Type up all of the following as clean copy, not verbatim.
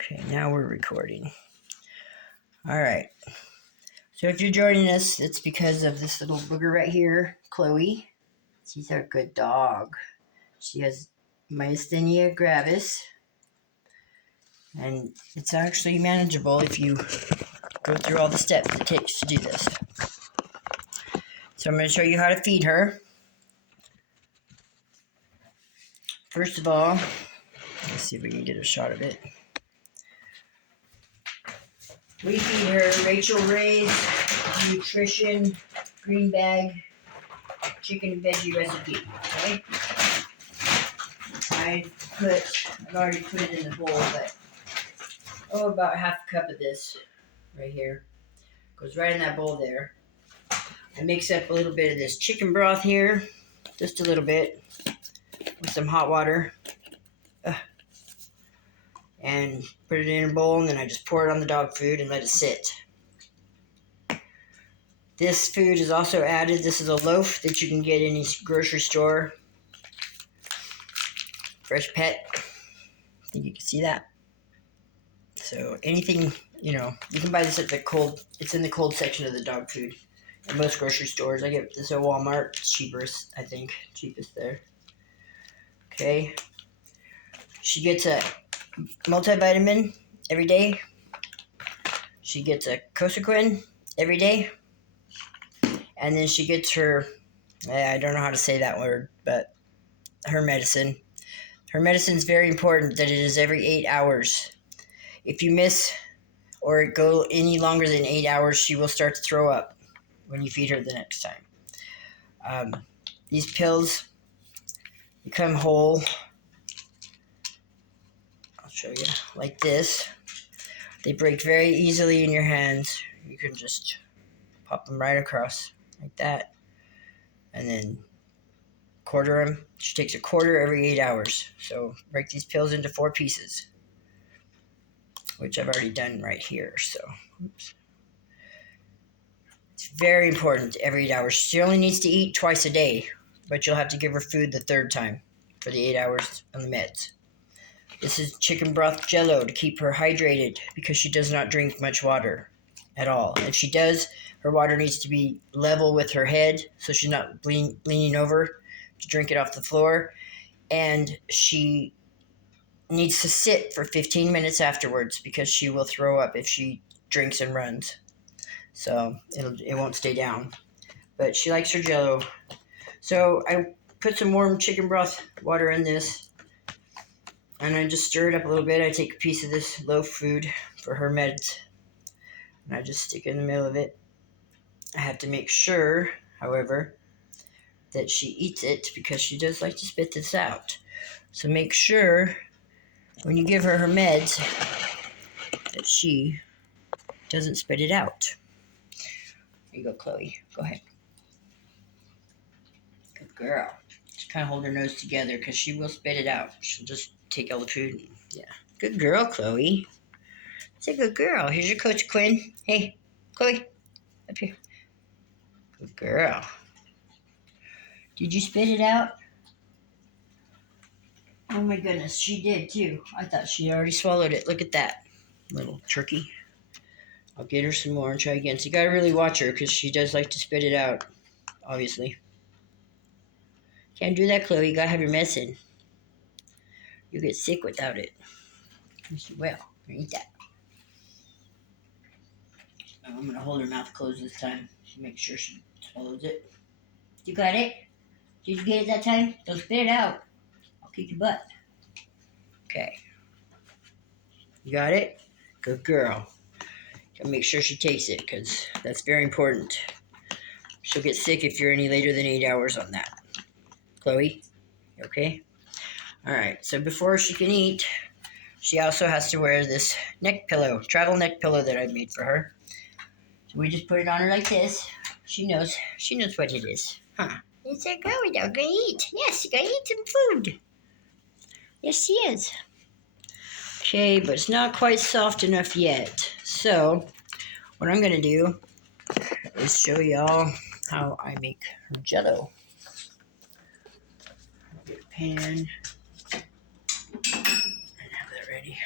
Okay, now we're recording. All right. So if you're joining us, it's because of this little booger right here, Chloe. She's our good dog. She has Myasthenia Gravis, and it's actually manageable if you go through all the steps it takes to do this. So I'm going to show you how to feed her. First of all, let's see if we can get a shot of it. We feed her Rachel Ray's Nutrition Green Bag Chicken and Veggie Recipe. Okay? I've already put it in the bowl, but about half a cup of this right here goes right in that bowl there. I mix up a little bit of this chicken broth here, just a little bit, with some hot water, and put it in a bowl, and then I just pour it on the dog food and let it sit. This food is also added. This is a loaf that you can get in any grocery store. Fresh Pet. I think you can see that. So anything, you can buy this at the cold. It's in the cold section of the dog food in most grocery stores. I get this at Walmart. It's cheapest, I think. Cheapest there. Okay. She gets a multivitamin every day. She gets a Cosequin every day. And then she gets her, I don't know how to say that word, but her medicine. Her medicine is very important that it is every 8 hours. If you miss or go any longer than 8 hours, she will start to throw up when you feed her the next time. These pills become whole. I'll show you like this. They break very easily in your hands. You can just pop them right across like that, and then quarter them. She takes a quarter every 8 hours. So break these pills into 4 pieces, which I've already done right here. So oops. It's very important every 8 hours. She only needs to eat twice a day, but you'll have to give her food the third time for the 8 hours on the meds. This is chicken broth jello to keep her hydrated because she does not drink much water at all. If she does, her water needs to be level with her head so she's not leaning over to drink it off the floor. And she needs to sit for 15 minutes afterwards because she will throw up if she drinks and runs. So it won't stay down. But she likes her jello. So I put some warm chicken broth water in this. And I just stir it up a little bit. I take a piece of this loaf food for her meds. And I just stick it in the middle of it. I have to make sure, however, that she eats it because she does like to spit this out. So make sure when you give her her meds that she doesn't spit it out. Here you go, Chloe. Go ahead. Good girl. Just kind of hold her nose together because she will spit it out. She'll just take all the food. Yeah. Good girl, Chloe. It's a good girl. Here's your Coach Quinn. Hey, Chloe. Up here. Good girl. Did you spit it out? Oh my goodness, she did too. I thought she already swallowed it. Look at that little turkey. I'll get her some more and try again. So you gotta really watch her because she does like to spit it out, obviously. Can't do that, Chloe. You gotta have your medicine. You'll get sick without it. Yes, you will. Eat that. I'm gonna hold her mouth closed this time to make sure she swallows it. You got it? Did you get it that time? Don't spit it out. I'll kick your butt. Okay. You got it? Good girl. Gotta make sure she takes it because that's very important. She'll get sick if you're any later than 8 hours on that. Chloe, you okay? All right, so before she can eat, she also has to wear this neck pillow, travel neck pillow that I made for her. So we just put it on her like this. She knows what it is. Huh? It's a girl we don't gonna eat. Yes, you're gonna eat some food. Yes, she is. Okay, but it's not quite soft enough yet. So what I'm gonna do is show y'all how I make her jello. I'll get a pan and have that ready.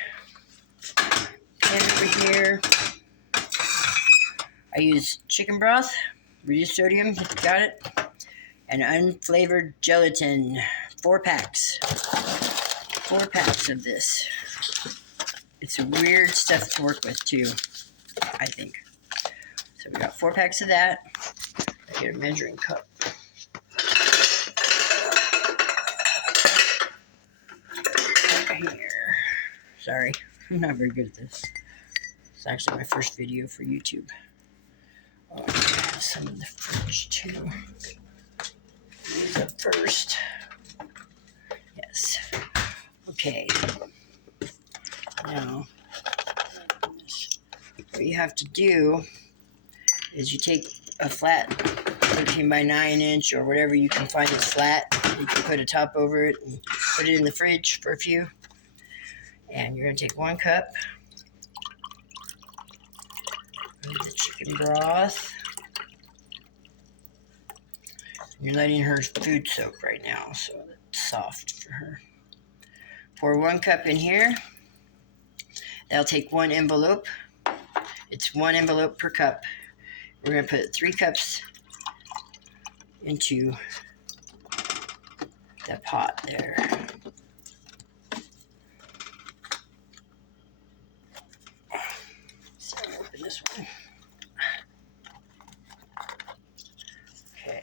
I use chicken broth, reduced sodium, if you got it, and unflavored gelatin. 4 packs. 4 packs of this. It's weird stuff to work with too, I think. So we got 4 packs of that. I get a measuring cup. Here. Sorry, I'm not very good at this. It's actually my first video for YouTube. Oh, I have some in the fridge too. These up first. Yes. Okay. Now, what you have to do is you take a flat 13 by 9 inch or whatever you can find that's flat. You can put a top over it and put it in the fridge for a few. And you're going to take 1 cup of the chicken broth. You're letting her food soak right now, so it's soft for her. Pour 1 cup in here. That'll take 1 envelope. It's 1 envelope per cup. We're going to put 3 cups into the pot there. So open this one. Okay.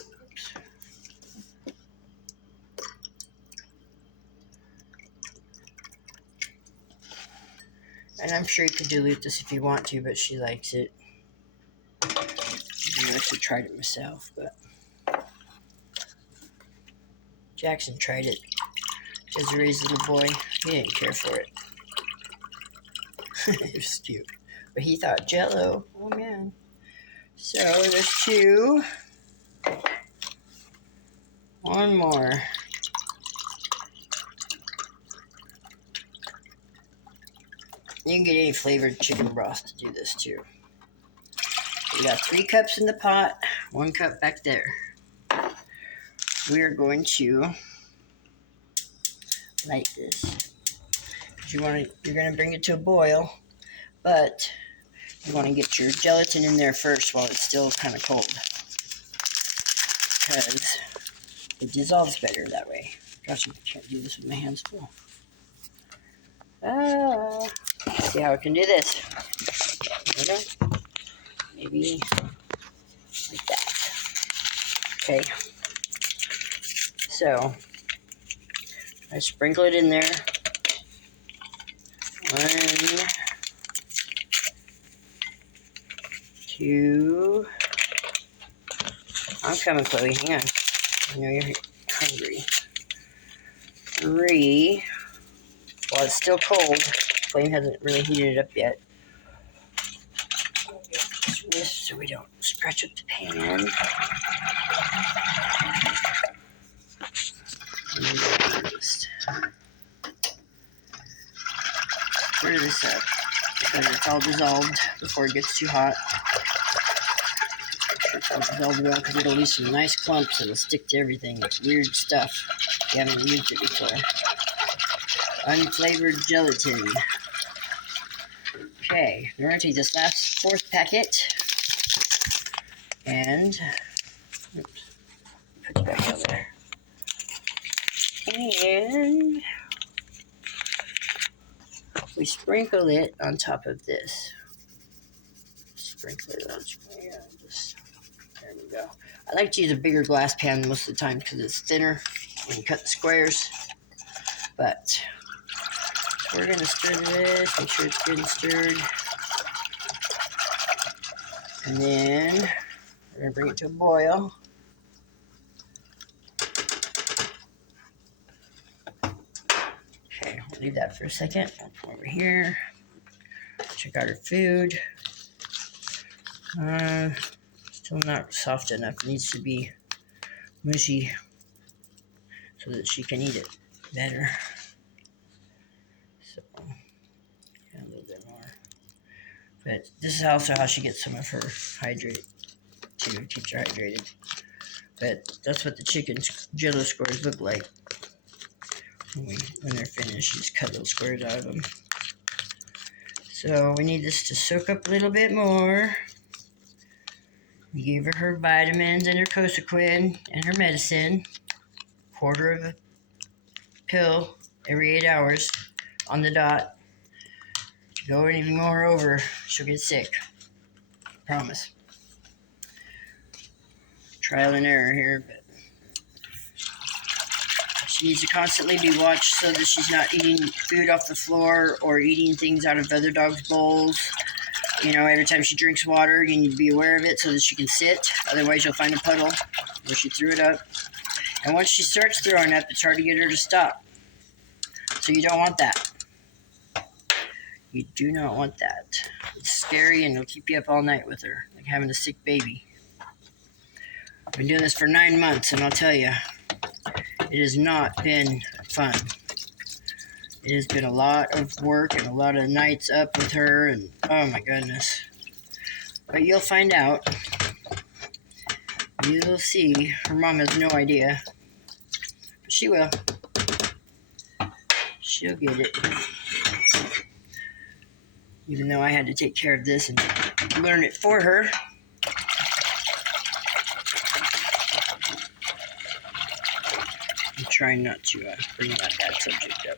Oops. And I'm sure you could dilute this if you want to, but she likes it. I've actually tried it myself, but Jackson tried it. Desiree's little boy, he didn't care for it. It was cute. But he thought jello. Oh man. So there's 2. 1 more. You can get any flavored chicken broth to do this too. We got 3 cups in the pot, 1 cup back there. We are going to light this. You're going to bring it to a boil, but you want to get your gelatin in there first while it's still kind of cold, because it dissolves better that way. Gosh, I can't do this with my hands full. See how I can do this. Maybe like that. Okay. So I sprinkle it in there. 1, 2. I'm coming, Chloe. Hang on. I know you're hungry. 3. While it's still cold, flame hasn't really heated it up yet. This so we don't scratch up the pan. Stir this up because it's all dissolved before it gets too hot. Make sure it's all dissolved well, because it'll leave some nice clumps. It'll stick to everything. It's weird stuff if you haven't used it before. Unflavored gelatin. Okay, we're going to take this last 4th packet and put it back over there. And we sprinkle it on top of this. Sprinkle it on. Yeah, there we go. I like to use a bigger glass pan most of the time because it's thinner when you cut the squares. But we're going to stir this, make sure it's good and stirred. And then we're going to bring it to a boil. Okay, we'll leave that for a second. I'll come over here. Check out her food. Still not soft enough. It needs to be mushy so that she can eat it better. So, yeah, a little bit more. But this is also how she gets some of her hydrate too. Keeps her hydrated. But that's what the chicken jello squares look like when they're finished. You just cut little squares out of them. So we need this to soak up a little bit more. We gave her vitamins and her Cosequin and her medicine. Quarter of a pill every 8 hours on the dot. Go any more over, she'll get sick. Promise. Trial and error here, but she needs to constantly be watched so that she's not eating food off the floor or eating things out of other dogs' bowls. You know, every time she drinks water, you need to be aware of it so that she can sit. Otherwise, you'll find a puddle where she threw it up. And once she starts throwing up, it's hard to get her to stop. So you don't want that. You do not want that. It's scary and it'll keep you up all night with her, like having a sick baby. I've been doing this for 9 months, and I'll tell you, it has not been fun. It has been a lot of work and a lot of nights up with her, and oh my goodness. But you'll find out. You'll see. Her mom has no idea. But she will. She'll get it. Even though I had to take care of this and learn it for her. I'm trying not to bring that subject up.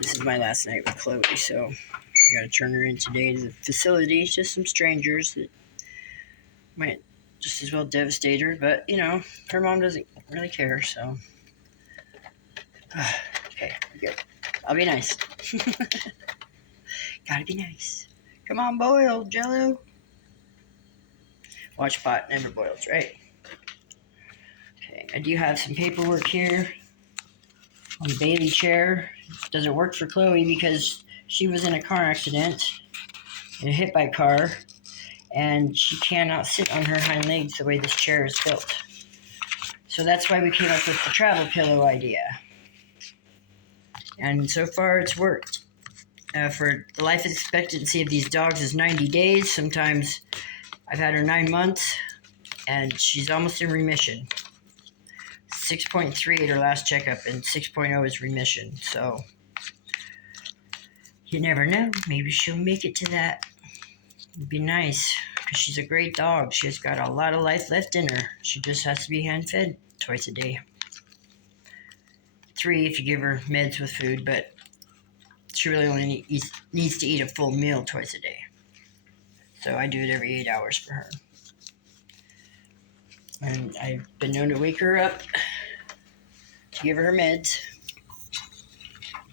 This is my last night with Chloe, so I gotta turn her in today to the facility. Just some strangers that might just as well devastate her, but you know, her mom doesn't really care, so. Okay, good. I'll be nice. Gotta be nice. Come on, boil, jello. Watch pot never boils, right? Okay, I do have some paperwork here on the Bailey chair. It doesn't work for Chloe because she was in a car accident, hit by a car, and she cannot sit on her hind legs the way this chair is built. So that's why we came up with the travel pillow idea. And so far it's worked. For the life expectancy of these dogs is 90 days. Sometimes I've had her 9 months, and she's almost in remission. 6.3 at her last checkup, and 6.0 is remission. So you never know. Maybe she'll make it to that. It'd be nice, because she's a great dog. She's got a lot of life left in her. She just has to be hand-fed twice a day. 3 if you give her meds with food, but she really only needs to eat a full meal twice a day. So I do it every 8 hours for her. And I've been known to wake her up to give her meds.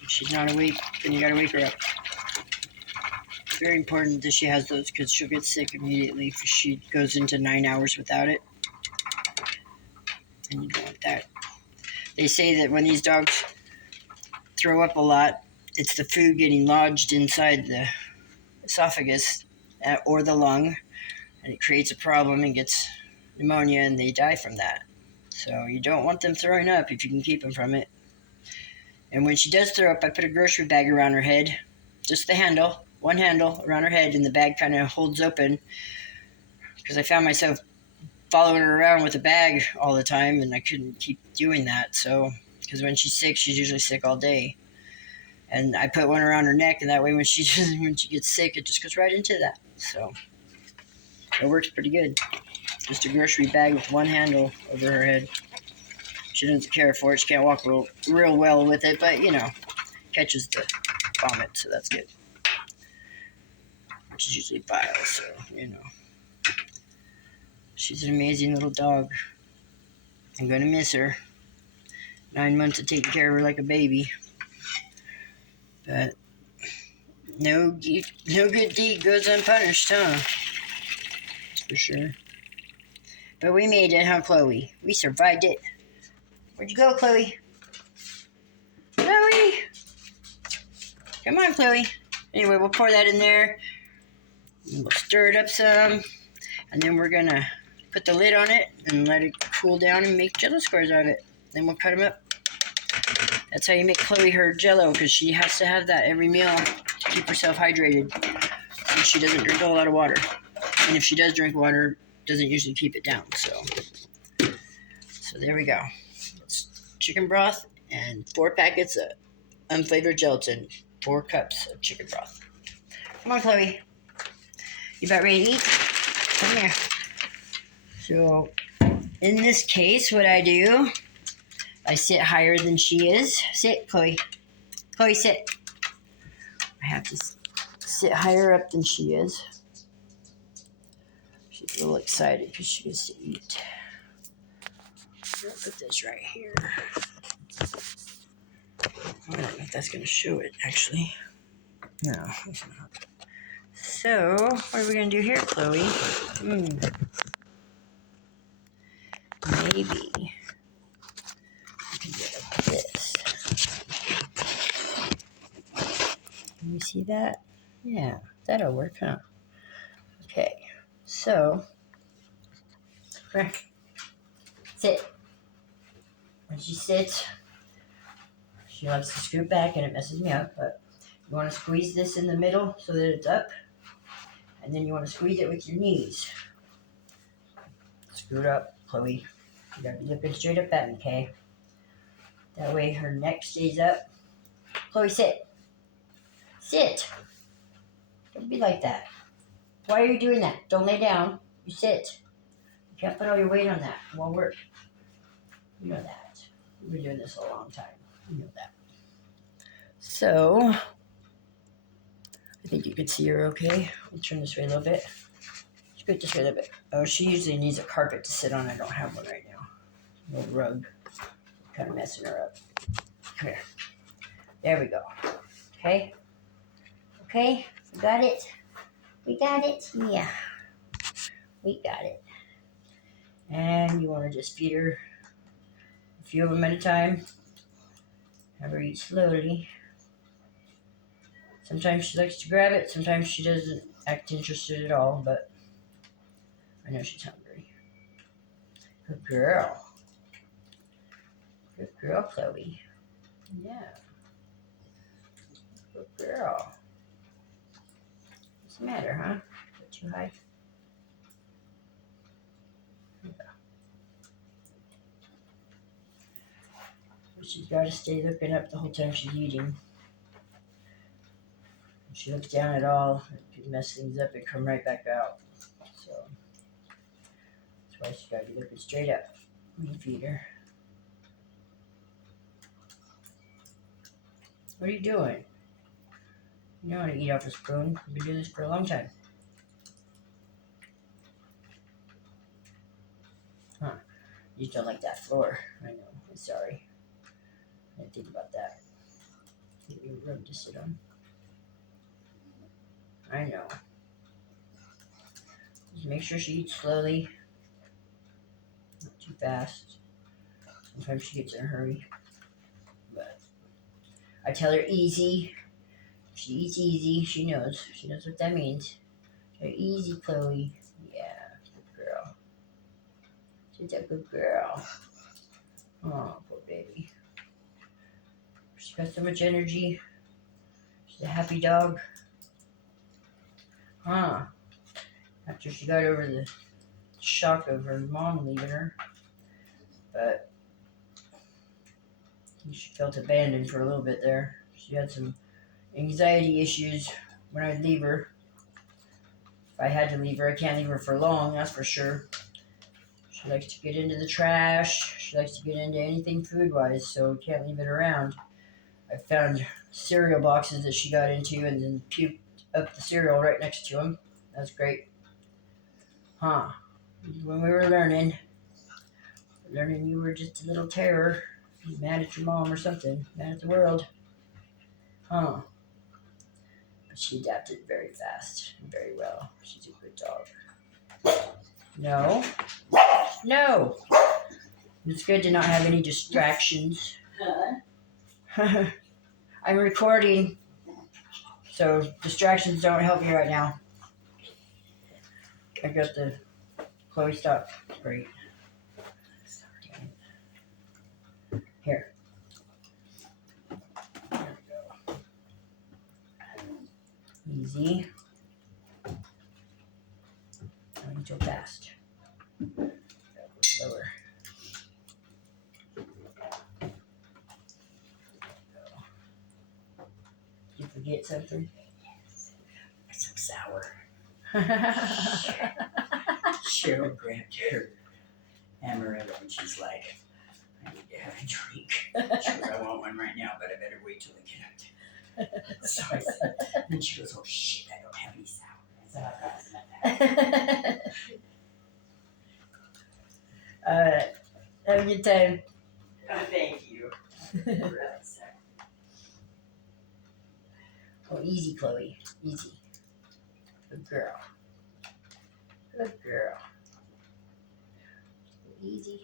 If she's not awake, then you gotta wake her up. It's very important that she has those because she'll get sick immediately if she goes into 9 hours without it. And you don't want that. They say that when these dogs throw up a lot, it's the food getting lodged inside the esophagus or the lung, and it creates a problem and gets pneumonia, and they die from that. So you don't want them throwing up if you can keep them from it. And when she does throw up, I put a grocery bag around her head, just the handle, one handle around her head, and the bag kind of holds open because I found myself following her around with a bag all the time, and I couldn't keep doing that. So, because when she's sick, she's usually sick all day. And I put one around her neck, and that way when she gets sick, it just goes right into that. So it works pretty good. Just a grocery bag with one handle over her head. She doesn't care for it. She can't walk real well with it, but, you know, catches the vomit, so that's good. Which is usually bile, so, you know. She's an amazing little dog. I'm going to miss her. 9 months of taking care of her like a baby. But no good deed goes unpunished, huh? That's for sure. But we made it, huh, Chloe? We survived it. Where'd you go, Chloe? Chloe! Come on, Chloe. Anyway, we'll pour that in there. And we'll stir it up some. And then we're going to put the lid on it and let it cool down and make jello squares out of it. Then we'll cut them up. That's how you make Chloe her jello, because she has to have that every meal to keep herself hydrated. And she doesn't drink a lot of water. And if she does drink water, doesn't usually keep it down. So there we go. It's chicken broth and 4 packets of unflavored gelatin. 4 cups of chicken broth. Come on, Chloe. You about ready to eat? Come here. So, in this case, what I do, I sit higher than she is. Sit, Chloe. Chloe, sit. I have to sit higher up than she is. She's a little excited because she gets to eat. I'll put this right here. I don't know if that's going to show it, actually. No, it's not. So, what are we going to do here, Chloe? Maybe we can get like this. Can you see that? Yeah, that'll work, huh? Okay, so, sit. When she sits, she loves to scoot back and it messes me up, but you want to squeeze this in the middle so that it's up, and then you want to squeeze it with your knees. Scoot up, Chloe. You gotta be looking straight up at me, okay? That way her neck stays up. Chloe, sit. Sit. Don't be like that. Why are you doing that? Don't lay down. You sit. You can't put all your weight on that. It won't work. You know that. We've been doing this a long time. You know that. So, I think you can see her okay. I'll turn this way a little bit. Scoot this way a little bit. Oh, she usually needs a carpet to sit on. I don't have one right now. No rug. Kind of messing her up. Come here. There we go. Okay? Okay? We got it? We got it? Yeah. We got it. And you want to just feed her a few of them at a time. Have her eat slowly. Sometimes she likes to grab it. Sometimes she doesn't act interested at all, but I know she's hungry. Good girl. Good girl, Chloe. Yeah. Good girl. What's the matter, huh? Is it too high? She's got to stay looking up the whole time she's eating. If she looks down at all, it could mess things up and come right back out. So that's why she's got to be looking straight up when you feed her. What are you doing? You don't want to eat off a spoon. We've been doing this for a long time. Huh. You just don't like that floor. I know. I'm sorry. I didn't think about that. Give you room to sit on. I know. Just make sure she eats slowly. Not too fast. Sometimes she gets in a hurry. But I tell her easy. If she eats easy, she knows. She knows what that means. Tell her easy, Chloe. Yeah, good girl. She's a good girl. Oh, poor baby. She's got so much energy. She's a happy dog. Huh. After she got over the shock of her mom leaving her. But she felt abandoned for a little bit there. She had some anxiety issues when I'd leave her. If I had to leave her, I can't leave her for long, that's for sure. She likes to get into the trash. She likes to get into anything food-wise, so we can't leave it around. I found cereal boxes that she got into and then puked up the cereal right next to them. That's great. Huh. When we were learning you were just a little terror. You mad at your mom or something. Mad at the world. Huh. But she adapted very fast and very well. She's a good dog. No. No. It's good to not have any distractions. I'm recording, so distractions don't help me right now. I got the Chloe stop. Great. Here. There we go. Easy. Not until fast. Gotta go slower. You forget something? I Cheryl grabbed her amaretto and she's like, I need to have a drink. She goes, I want one right now, but I better wait till I get up. So I said, and she goes, oh shit, I don't have any sour. I said, I've got some of that. All right. Have a good time. Oh, thank you. Really sad. Oh, easy, Chloe. Easy. Good girl. Good girl. Easy.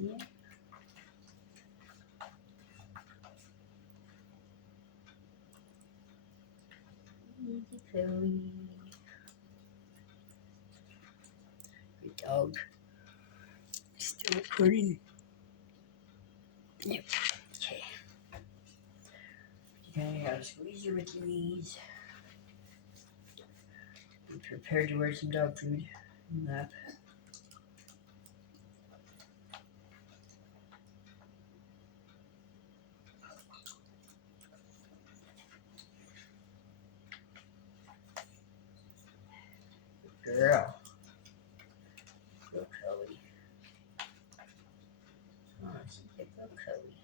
Yeah. Easy, Chloe. Good dog. Still recording. Yep. Okay. Okay, I'll squeeze her with your knees. Be prepared to wear some dog food in the lap. Good girl. Good Chloe. Oh, she's a good Chloe.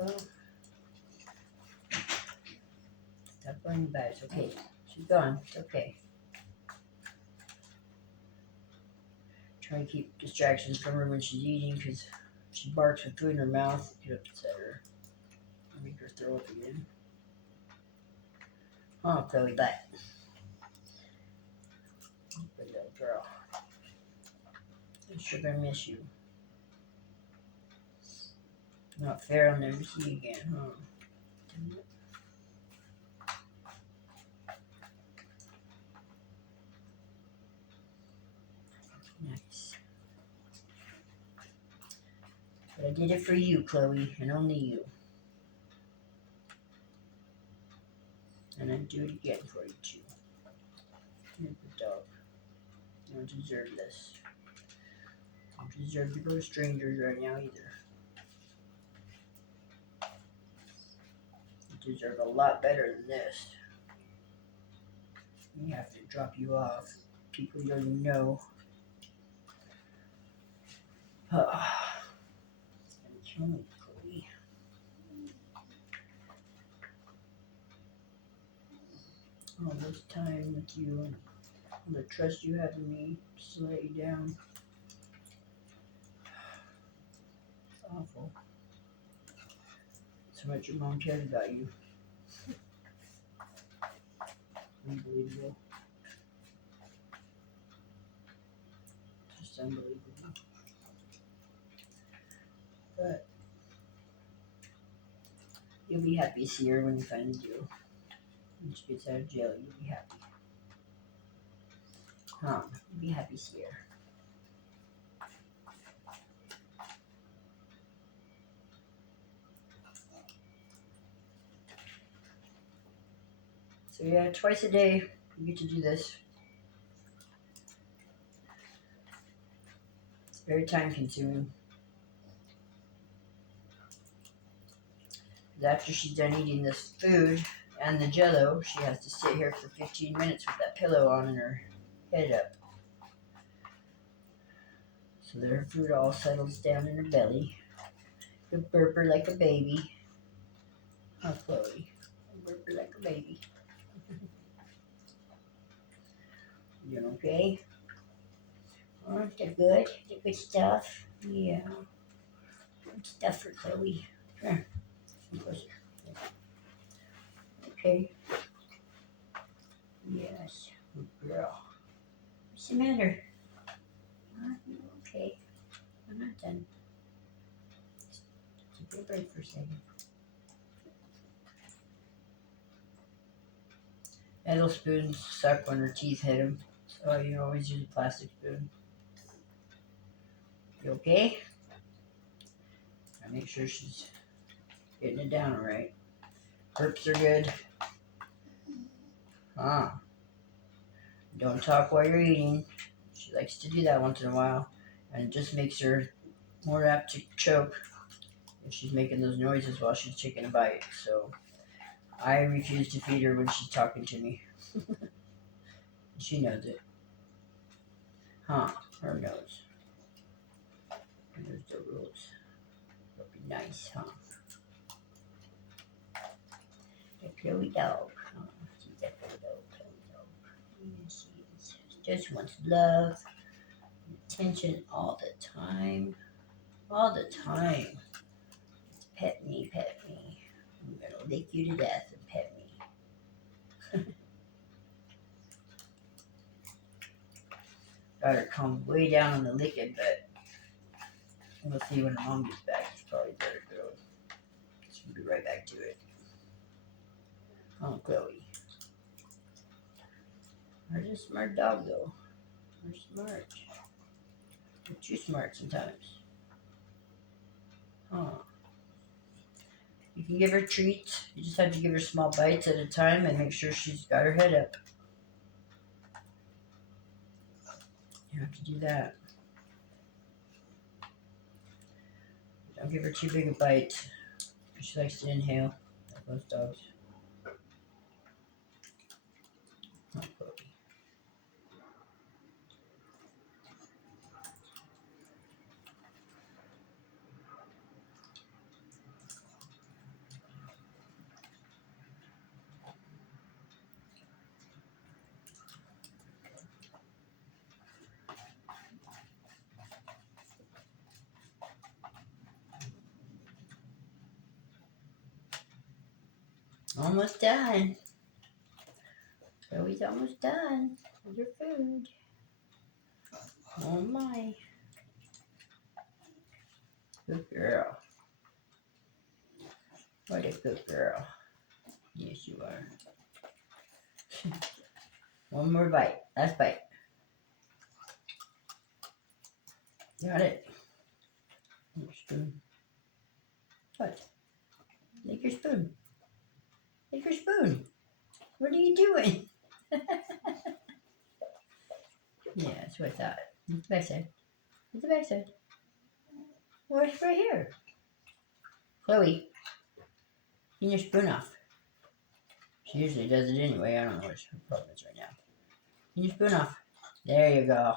Oh. Stop going by. It's okay. She's gone. It's okay. Try to keep distractions from her when she's eating because she barks with food in her mouth. It could upset her. Make her throw up again. Oh, Chloe, butt. Good little girl. I'm sure gonna miss you. Not fair, I'll never see you again, huh? Nice. But I did it for you, Chloe, and only you. And I'd do it again for you, too. You're a good dog. You don't deserve this. You don't deserve to go to strangers right now, either. You deserve a lot better than this. We have to drop you off. People you don't even know. It's gonna kill me, Chloe. All this time with you and all the trust you have in me just to let you down. It's awful. So much your mom cared about you. Unbelievable. Just unbelievable. But you'll be happy to see her when you finally do. When she gets out of jail, you'll be happy. Huh? You'll be happy to see her. So yeah, twice a day you get to do this. It's very time consuming. After she's done eating this food and the jello, she has to sit here for 15 minutes with that pillow on and her head up. So that her food all settles down in her belly. You burp her like a baby. Oh, Chloe. You burp her like a baby. You okay? Oh, they're good. They're good stuff. Yeah. Good stuff for Chloe. Here. Okay. Yes. Good girl. What's the matter? You okay? I'm not done. Take a break for a second. Metal spoons suck when her teeth hit them, so you always use a plastic spoon. You okay? I make sure she's getting it down all right. Burps are good. Don't talk while you're eating. She likes to do that once in a while, and it just makes her more apt to choke And she's making those noises while she's taking a bite, so I refuse to feed her when she's talking to me. She knows it. Huh, her knows. There's the rules. It'll be nice, huh? The Chloe dog. Oh, she's a Chloe dog. Yes, she just wants love, attention all the time. All the time. Pet me, pet me. I'm gonna lick you to death and pet me. Got her calmed way down on the licking, but we'll see when her mom gets back. She's probably better go. She'll be right back to it. Oh, Chloe. You're a smart dog, though. You're smart. You're too smart sometimes. Huh. You can give her treats. You just have to give her small bites at a time and make sure she's got her head up. You have to do that. Don't give her too big a bite. She likes to inhale, like most dogs. Oh, Chloe. Almost done. Chloe's almost done with your food. Oh my. Good girl. What a good girl. Yes, you are. One more bite. Last bite. Got it. Your spoon. What? Take your spoon. Take your spoon. What are you doing? Yeah, that's what I thought. It's the backside. It's the backside. Well, it's right here. Chloe, get your spoon off. She usually does it anyway. I don't know what her problem is right now. Get your spoon off. There you go.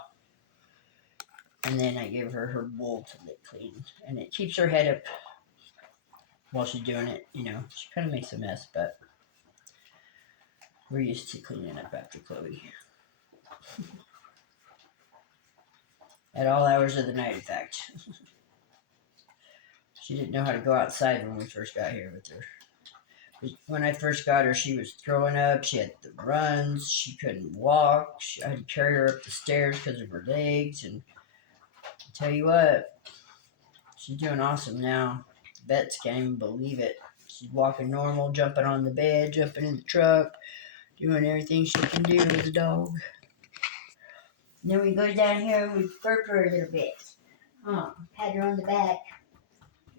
And then I give her her bowl to lick clean. And it keeps her head up while she's doing it. You know, she kind of makes a mess, but we're used to cleaning up after Chloe. At all hours of the night, in fact. She didn't know how to go outside when we first got here with her. When I first got her, she was throwing up. She had the runs. She couldn't walk. I had to carry her up the stairs because of her legs. And I tell you what, she's doing awesome now. The vets can't even believe it. She's walking normal, jumping on the bed, jumping in the truck, doing everything she can do with a dog. And then we go down here and we burp her a little bit. Pat her on the back.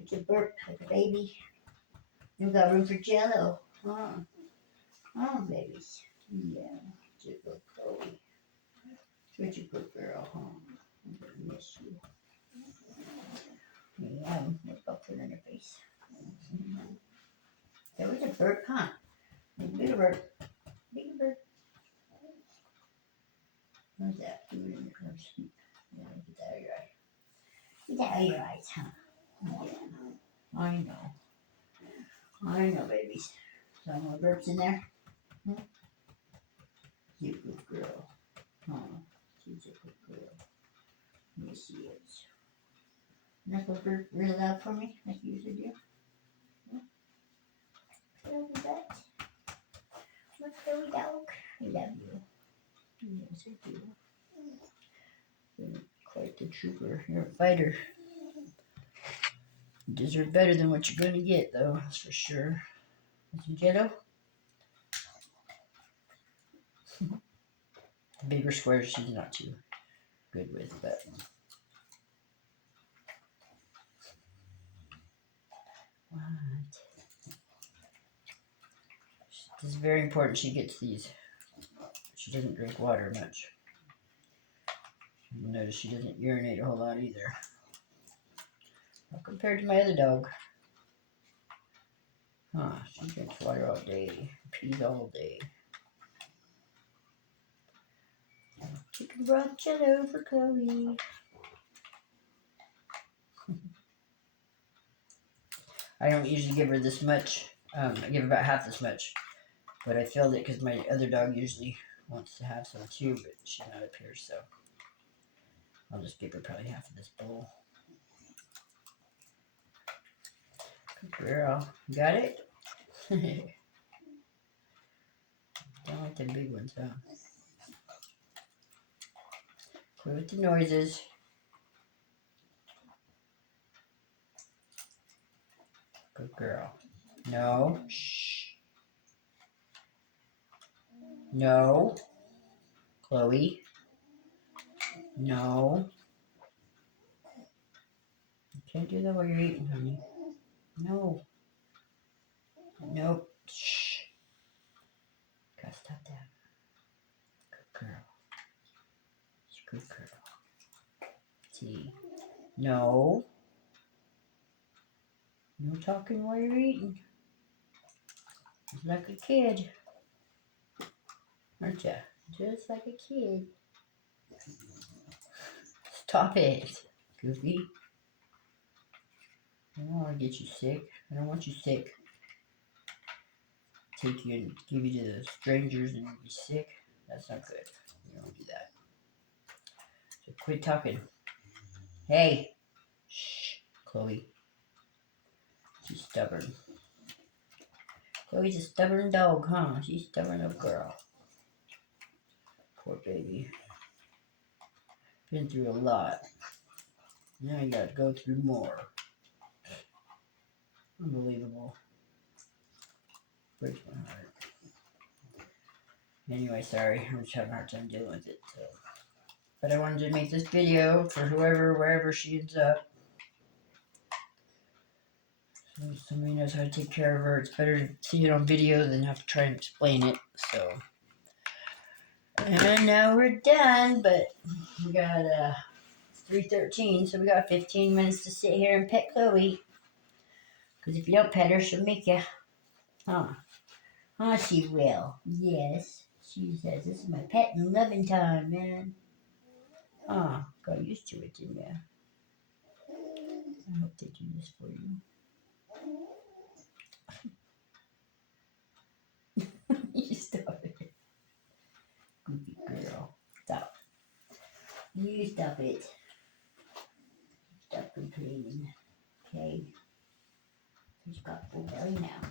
It's a burp like a baby. We got room for jello. Oh, babies. Yeah, it's a good Chloe. Such a good girl, huh? I'm gonna miss you. Yeah, let's go put it in her face. That was a burp, huh? A bigger burp. Bigger burp. What's that? Put it in your nose. Yeah, get that out of your eye. Get that out of your eyes, huh? Yeah. I know, babies. Some more burps in there. You good girl. Huh? She's a good girl. Yes, she is. Knuckle burp real loud for me, like you usually do. Love you, that. Let's go, dog. I love you. Yes, I do. You're quite the trooper. You're a fighter. You deserve better than what you're going to get, though. That's for sure. Some jello? Bigger squares she's not too good with, but what? It's very important she gets these. She doesn't drink water much. You'll notice she doesn't urinate a whole lot either. Well, compared to my other dog. She drinks water all day, pees all day. Chicken broth jello for Chloe. I don't usually give her this much. I give her about half this much. But I filled it because my other dog usually wants to have some too, but she's not up here, so I'll just give her probably half of this bowl. Good girl. Got it? Don't like the big ones, huh? Quit with the noises. Good girl. No. Shh. No. Chloe. No. You can't do that while you're eating, honey. No. Nope. Shh. Gotta stop that. Good girl. Good girl. See. No. No talking while you're eating. Just like a kid. Aren't ya? Just like a kid. Stop it, Goofy. I don't want to get you sick. I don't want you sick. Take you and give you to the strangers and you'll be sick. That's not good. You don't do that. So quit talking. Hey. Shh. Chloe. She's stubborn. Chloe's a stubborn dog, huh? She's a stubborn little girl. Poor baby. Been through a lot. Now you gotta go through more. Unbelievable. Breaks my heart. Anyway, sorry. I'm just having a hard time dealing with it. So. But I wanted to make this video for whoever, wherever she ends up. So somebody knows how to take care of her. It's better to see it on video than have to try and explain it. So. And now we're done, but we got 3:13, so we got 15 minutes to sit here and pet Chloe. Because if you don't pet her, she'll make you. Huh? Huh, she will. Yes. She says, this is my pet and loving time, man. Huh. Got used to it, didn't you? I hope they do this for you. You stop it. Goofy girl. Stop. You stop it. Stop complaining. Okay? She's got full belly now.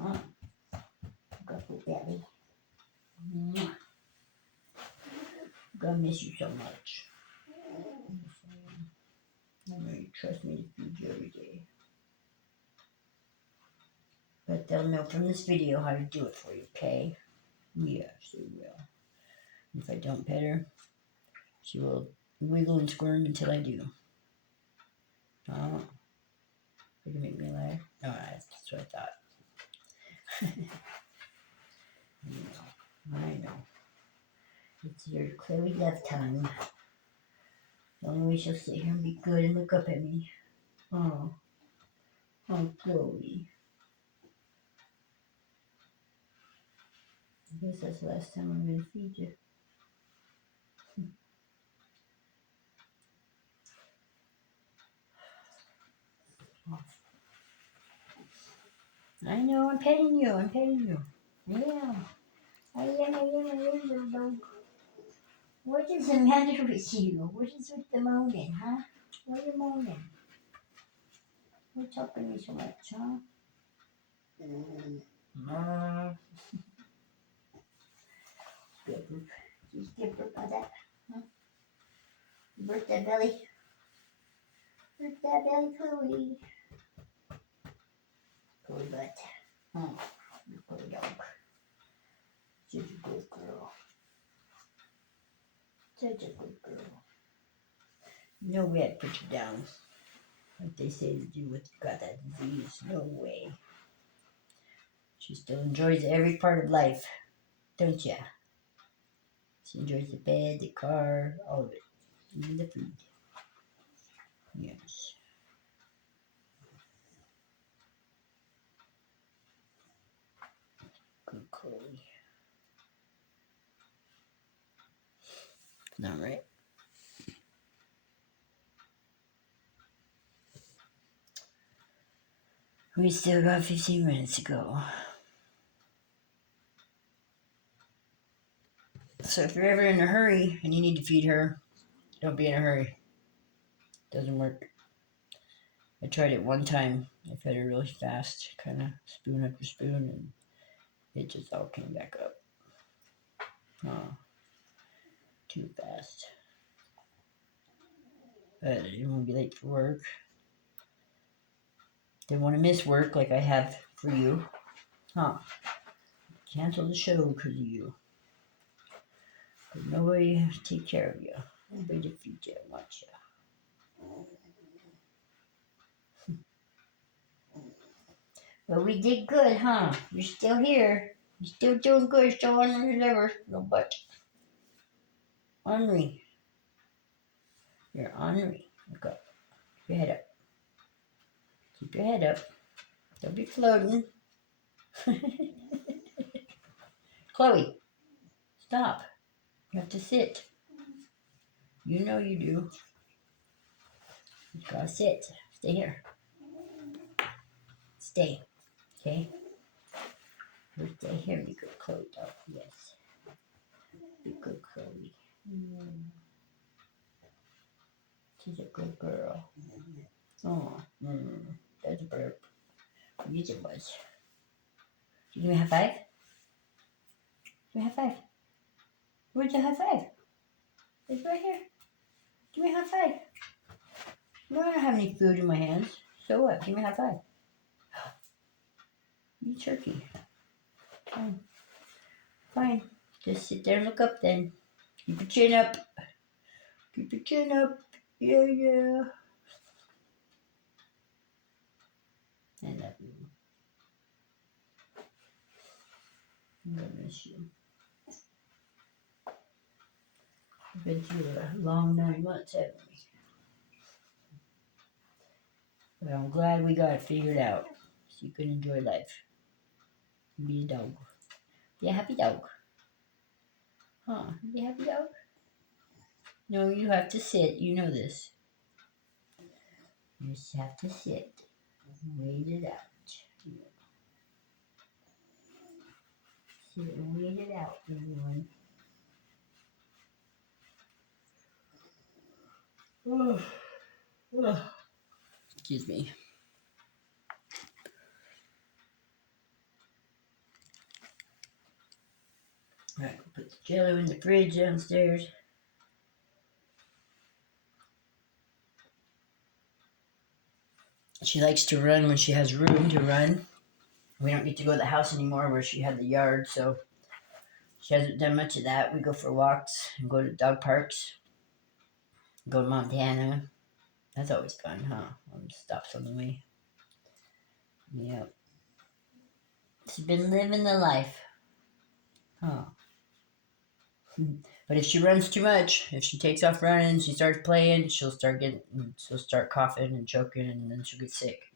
Huh? Got full belly. Mwah. I'm gonna miss you so much. I know you trust me to feed you every day. But they'll know from this video how to do it for you, okay? Yes, they will. If I don't pet her, she will wiggle and squirm until I do. Oh, you can make me laugh? No, that's what I thought. I know. It's your Chloe love time. The only way she'll sit here and be good and look up at me. Oh, Chloe. I guess that's the last time I'm going to feed you. I know, I'm petting you. Yeah. I am, little dog. What is the matter with you? What is with the moaning, huh? Why are you moaning? You're talking to me so much, huh? She's different about that, huh? Birth that belly. Birth that belly, Chloe. Chloe butt. Oh, you poor dog. Such a good girl. Such a good girl. No way I'd put you down. Like they say to do with you got that disease. No way. She still enjoys every part of life, don't ya? She enjoys the bed, the car, all of it. Even the food. Yes. Chloe. Not right. We still got 15 minutes to go. So if you're ever in a hurry and you need to feed her, don't be in a hurry. Doesn't work. I tried it one time. I fed her really fast, kind of spoon after spoon, and it just all came back up. Oh, too fast. But I didn't want to be late for work. Didn't want to miss work like I have for you. Huh. Cancel the show because of you. Because nobody to take care of you. Nobody to feed you and watch you. But we did good, huh? You're still here. You're still doing good. Still on your liver. No butt. Ornery. You're ornery. Look up. Keep your head up. Keep your head up. Don't be floating. Chloe, stop. You have to sit. You know you do. You gotta sit. Stay here. Stay. Okay? You stay here. You good Chloe, dog. Yes. You good Chloe. She's a good girl. Oh, that's a burp. Yes, it was. Give me a high five. Give me a high five. Where's your high five? It's right here. Give me a high five. No, I don't have any food in my hands. So what? Give me a high five. You turkey. Fine. Fine. Just sit there and look up then. Keep your chin up. Keep your chin up. Yeah, yeah. I love you. I'm gonna miss you. We've been through a long 9 months, haven't we? But I'm glad we got it figured out. So you can enjoy life. Be a dog. Be a happy dog. Huh? Be a happy dog? No, you have to sit. You know this. You just have to sit. Wait it out. Sit and wait it out, everyone. Excuse me. Alright, put the jello in the fridge downstairs. She likes to run when she has room to run. We don't get to go to the house anymore where she had the yard, so she hasn't done much of that. We go for walks and go to dog parks. Go to Montana. That's always fun, huh? Stops on the way. Yep. She's been living the life. Huh. But if she runs too much, if she takes off running, she starts playing, she'll start coughing and choking, and then she'll get sick.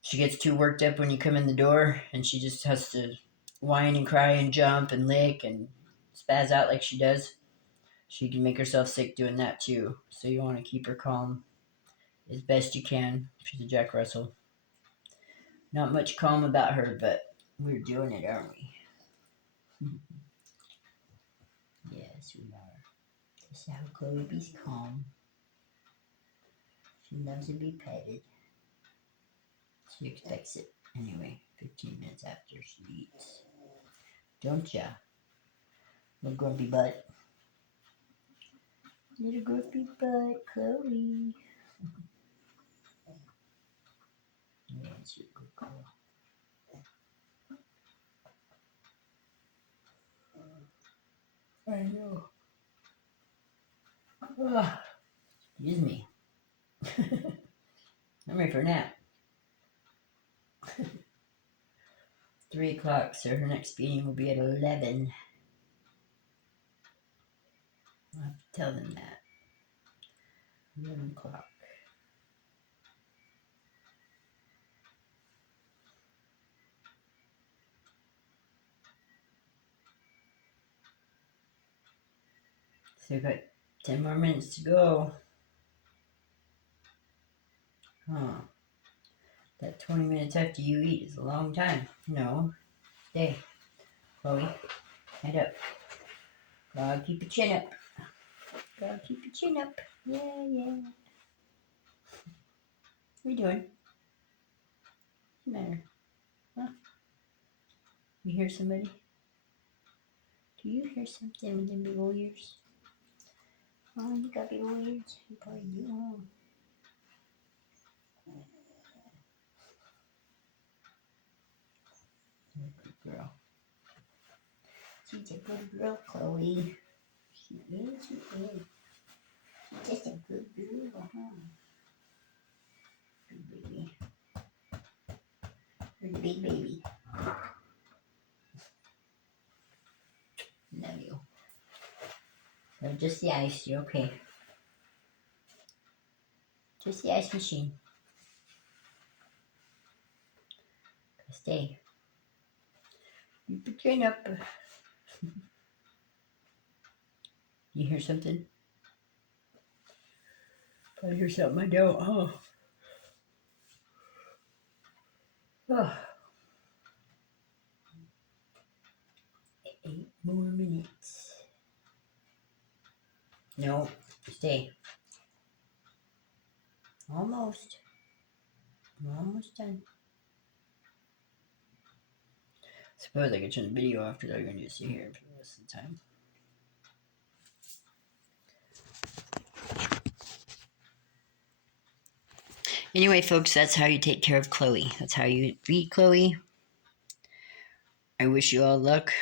She gets too worked up when you come in the door, and she just has to whine and cry and jump and lick and spaz out like she does. She can make herself sick doing that too. So you want to keep her calm as best you can. She's a Jack Russell. Not much calm about her, but we're doing it, aren't we? Yes, we are. This is how Chloe be's calm. She loves to be petted. She expects it anyway, 15 minutes after she eats. Don't ya? Little grumpy butt. Little grumpy butt, Chloe. Yes, you're a good girl. I know. Oh, excuse me. I'm ready for a nap. 3 o'clock, so her next meeting will be at 11. I'll have to tell them that. 11 o'clock. So got 10 more minutes to go. Huh. That 20 minutes after you eat is a long time. No. Stay. Chloe, head up. Gotta keep your chin up. Gotta keep your chin up. Yeah, yeah. What are you doing? What's the matter? Huh? You hear somebody? Do you hear something with them big old ears? Oh, you got big old ears. You probably do, huh? Good girl. She's a good girl, Chloe. She is, she is. She's just a good girl, huh? Good baby. You're the big baby. Love you. So just the ice, you're okay. Just the ice machine. Stay. You put your hand up. You hear something? I hear something I don't, huh? Oh, 8 more minutes. No, stay. Almost. We're almost done. Suppose I could turn the video off because I'm going to sit here for the rest of the time. Anyway, folks, that's how you take care of Chloe. That's how you feed Chloe. I wish you all luck.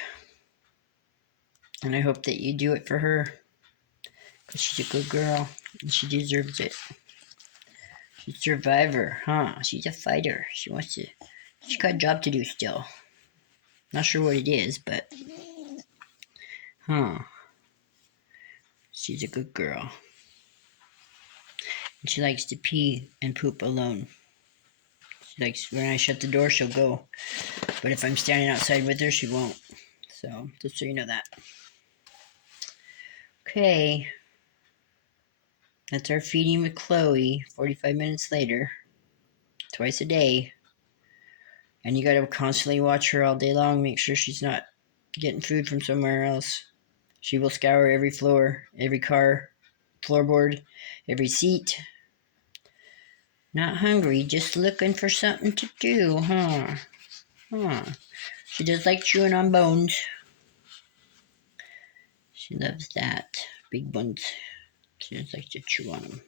And I hope that you do it for her. Because she's a good girl. And she deserves it. She's a survivor, huh? She's a fighter. She's got a job to do still. Not sure what it is, but... Huh. She's a good girl. And she likes to pee and poop alone. She likes, when I shut the door, she'll go. But if I'm standing outside with her, she won't. So, just so you know that. Okay. That's our feeding with Chloe, 45 minutes later. Twice a day. And you gotta constantly watch her all day long, make sure she's not getting food from somewhere else. She will scour every floor, every car, floorboard, every seat. Not hungry, just looking for something to do, huh? Huh. She does like chewing on bones. She loves that. Big bones. She just likes to chew on them.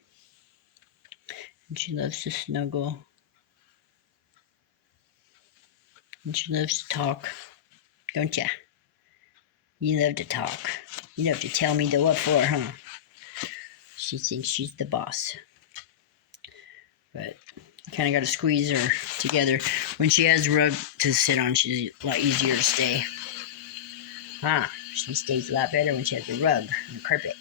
And she loves to snuggle. And she loves to talk. Don't ya? You love to talk. You love to tell me the what for, huh? She thinks she's the boss. But kind of got to squeeze her together. When she has a rug to sit on, she's a lot easier to stay. Huh? She stays a lot better when she has a rug and a carpet.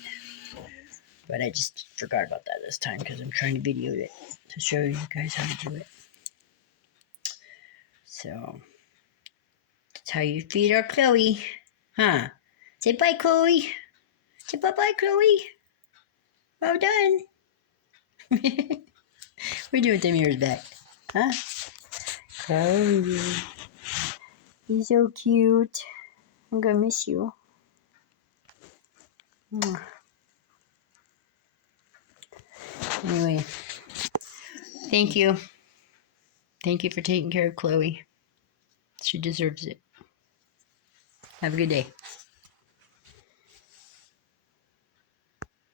But I just forgot about that this time because I'm trying to video it to show you guys how to do it. So, that's how you feed our Chloe. Huh? Say bye, Chloe. Say bye-bye, Chloe. Well done. What are you doing with them ears back? Huh? Chloe. You're so cute. I'm gonna miss you. Anyway, thank you. Thank you for taking care of Chloe. She deserves it. Have a good day.